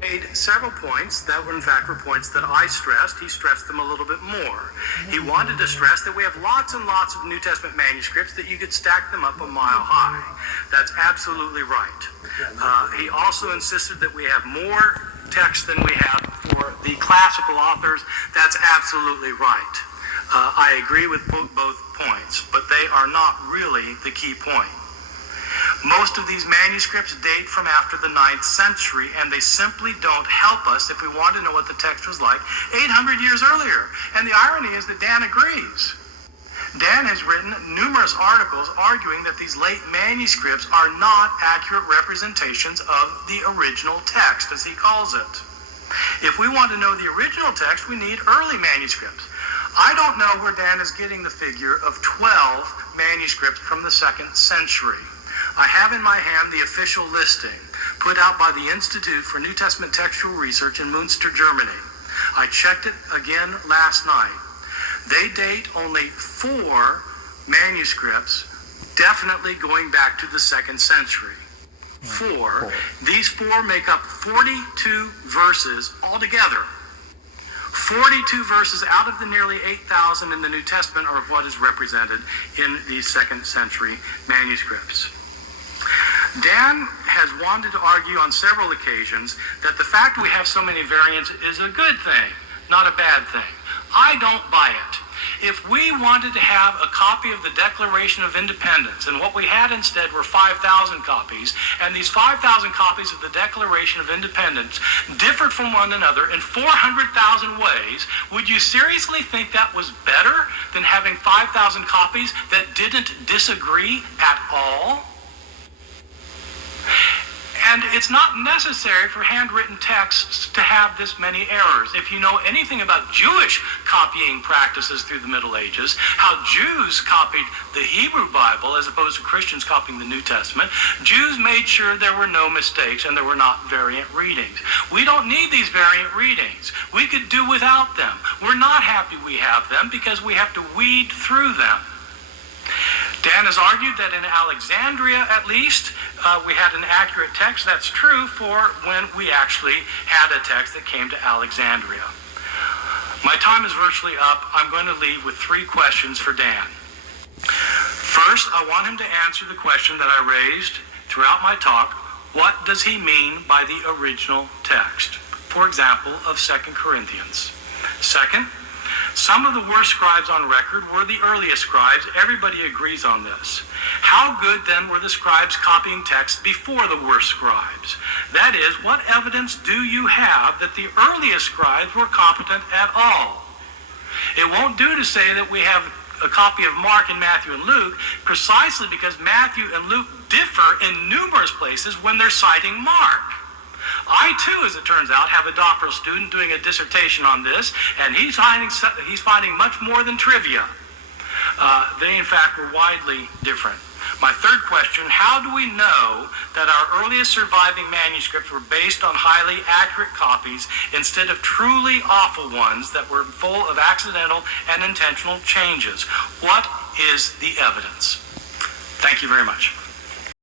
Made several points that were in fact were points that I stressed. He stressed them a little bit more. He wanted to stress that we have lots and lots of New Testament manuscripts that you could stack them up a mile high. That's absolutely right. He also insisted that we have more text than we have for the classical authors. That's absolutely right. I agree with both points, but they are not really the key point. Most of these manuscripts date from after the 9th century, and they simply don't help us if we want to know what the text was like 800 years earlier. And the irony is that Dan agrees. Dan has written numerous articles arguing that these late manuscripts are not accurate representations of the original text, as he calls it. If we want to know the original text, we need early manuscripts. I don't know where Dan is getting the figure of 12 manuscripts from the 2nd century. I have in my hand the official listing put out by the Institute for New Testament Textual Research in Münster, Germany. I checked it again last night. They date only 4 manuscripts, definitely going back to the 2nd century. 4. These 4 make up 42 verses altogether. 42 verses out of the nearly 8,000 in the New Testament are what is represented in these 2nd century manuscripts. Dan has wanted to argue on several occasions that the fact we have so many variants is a good thing, not a bad thing. I don't buy it. If we wanted to have a copy of the Declaration of Independence, and what we had instead were 5,000 copies, and these 5,000 copies of the Declaration of Independence differed from one another in 400,000 ways, would you seriously think that was better than having 5,000 copies that didn't disagree at all? And it's not necessary for handwritten texts to have this many errors. If you know anything about Jewish copying practices through the Middle Ages, how Jews copied the Hebrew Bible as opposed to Christians copying the New Testament, Jews made sure there were no mistakes and there were not variant readings. We don't need these variant readings. We could do without them. We're not happy we have them because we have to weed through them. Dan has argued that in Alexandria, at least, we had an accurate text. That's true for when we actually had a text that came to Alexandria. My time is virtually up. I'm going to leave with 3 questions for Dan. First, I want him to answer the question that I raised throughout my talk. What does he mean by the original text? For example, of 2 Corinthians. Second, some of the worst scribes on record were the earliest scribes. Everybody agrees on this. How good then were the scribes copying texts before the worst scribes? That is, what evidence do you have that the earliest scribes were competent at all? It won't do to say that we have a copy of Mark and Matthew and Luke precisely because Matthew and Luke differ in numerous places when they're citing Mark. I, too, as it turns out, have a doctoral student doing a dissertation on this, and he's finding much more than trivia. They, in fact, were widely different. My third question, how do we know that our earliest surviving manuscripts were based on highly accurate copies instead of truly awful ones that were full of accidental and intentional changes? What is the evidence? Thank you very much.